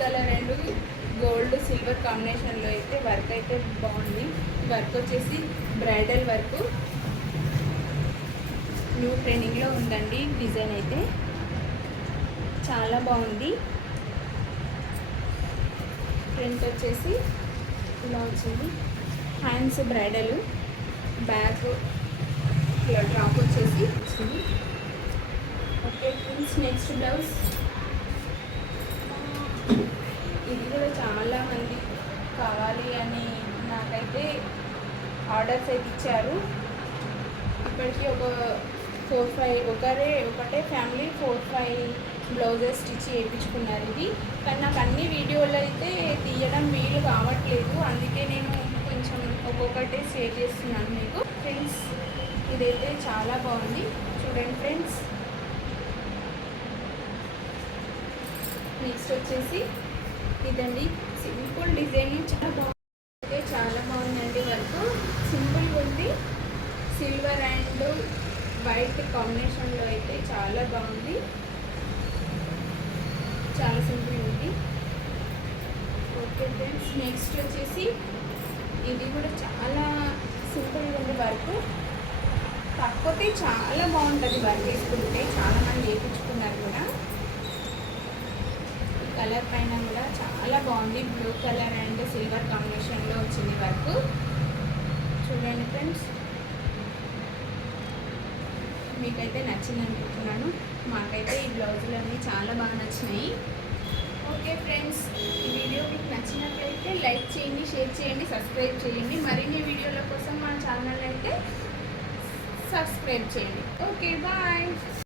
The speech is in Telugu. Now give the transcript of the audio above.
కలర్ అండ్ గోల్డ్ సిల్వర్ కాంబినేషన్లో అయితే వర్క్ అయితే బాగుంది. వర్క్ వచ్చేసి బ్రైడల్ వర్క్, న్యూ ట్రెండింగ్లో ఉందండి. డిజైన్ అయితే చాలా బాగుంది. ప్రింట్ వచ్చేసి ఇలా వచ్చింది. హ్యాండ్స్ బ్రైడల్, బ్యాక్ ఇలా డ్రాప్ వచ్చేసి వచ్చింది. Okay friends, next blouse. ఇది కూడా చాలామంది కావాలి అని నాకైతే ఆర్డర్స్ అయితే ఇచ్చారు. ఇప్పటికీ ఒక 4-5 ఒకటే ఫ్యామిలీ 4-5 బ్లౌజెస్ స్టిచ్ చేయించుకున్నారు. ఇది కానీ నాకు అన్ని వీడియోలు అయితే తీయడం వీలు కావట్లేదు, అందుకే నేను కొంచెం ఒక్కొక్కటే షేర్ చేస్తున్నాను మీకు. ఫ్రెండ్స్ ఇదైతే చాలా బాగుంది, చూడండి ఫ్రెండ్స్. నెక్స్ట్ వచ్చేసి ఇదండి, సింపుల్ డిజైన్ చాలా బాగుంది, చాలా బాగుందండి. వర్క్ సింపుల్గా ఉంది. సిల్వర్ అండ్ వైట్ కాంబినేషన్లో అయితే చాలా బాగుంది, చాలా సింపుల్ ఉంది. ఓకే ఫ్రెండ్స్, నెక్స్ట్ వచ్చేసి ఇది కూడా చాలా సింపుల్గా ఉంది వర్క్, కాకపోతే చాలా బాగుంటుంది వర్క్ వేసుకుంటే. చాలామంది వేయించుకున్నారు కూడా. కలర్ పైన కూడా చాలా బాగుంది, బ్లూ కలర్ అండ్ సిల్వర్ కాంబినేషన్లో వచ్చింది వర్క్. చూడండి ఫ్రెండ్స్, మీకైతే నచ్చింది అనుకుంటున్నాను. మాకైతే ఈ బ్లౌజులన్నీ చాలా బాగా నచ్చినాయి. ఓకే ఫ్రెండ్స్, ఈ వీడియో మీకు నచ్చినట్లయితే లైక్ చేయండి, షేర్ చేయండి, సబ్స్క్రైబ్ చేయండి. మరిన్ని వీడియోల కోసం మా ఛానల్ అయితే సబ్స్క్రైబ్ చేయండి. Okay bye.